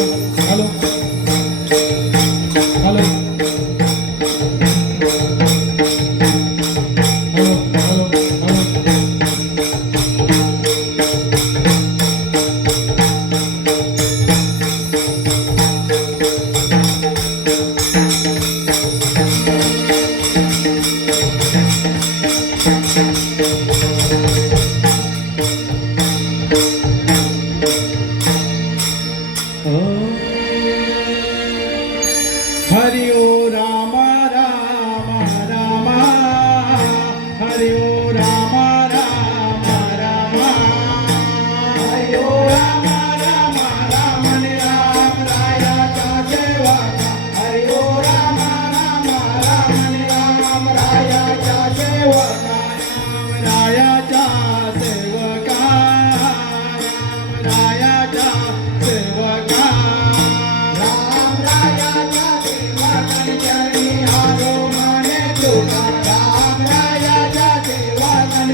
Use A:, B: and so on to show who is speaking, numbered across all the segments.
A: Halo. Halo. Halo, halo, halo. Thank you. हरिओ राम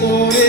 A: করে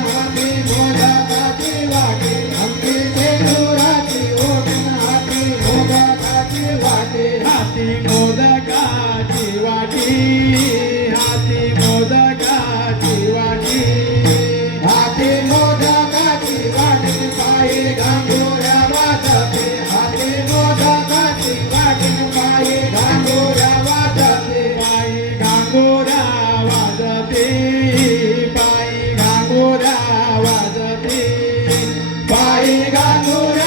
A: Bye, Gangula.